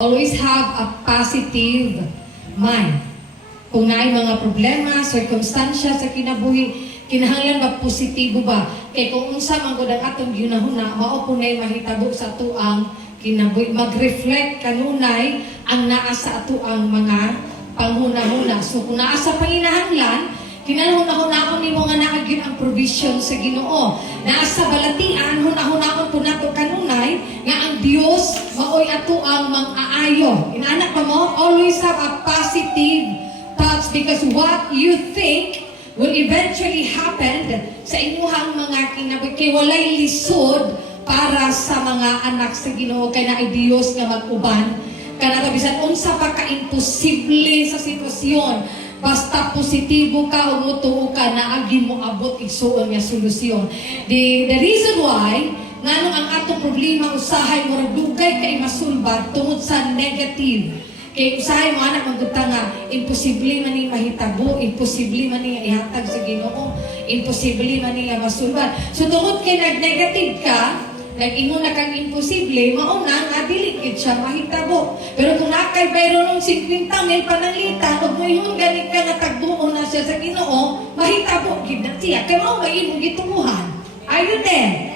Always have a positive mind. Kung naay mga problema, circumstansya sa kinabuhi, kinahanglan ba positibo ba? Kay kung unsa man gud ang atong ginahuna, mao po nay mahitabo sa atuang kinabuhi. Mag-reflect kanunay ang naa sa atuang mga panghuna-huna. So kung naa sa panginahanglan, kinahuna-hunaon nimo nga naa gyud ang provision sa Ginoo. Naa sa balatian, hunahunahon po nato kanunay nga ang Dios maoy ato ang mang-aayo. Inaanak pa mo, always have a positive thoughts because what you think will eventually happen sa inyong mga kinabuhi. Kay walay lisod para sa mga anak sa Ginoo kay naay Dios nga mag-uban. Kana bisan unsa pa ka imposible sa sitwasyon. Basta positibo ka o mutuo ka na agi mo abot igsuon nga solusyon. The reason why nganong ang atong problema usahay mo dugay kay masulbad tungod sa negative. Kay usahay mo anak magduta nga imposible man ni mahitabo, imposible man ni ihatag sa Ginoo, imposible man ni masulbad. So tungod kay nag-negative ka, nag-ingon na kang imposible, mauna nga dilikid siya mahitabo. Pero kung nakay bayro ng 50,000 pananglitan, huwag mo yung ganit ka nga tagbuo na siya sa Ginoo, mahitabo, gid na siya. Kaya mo may imong gitunguhan. Are you there?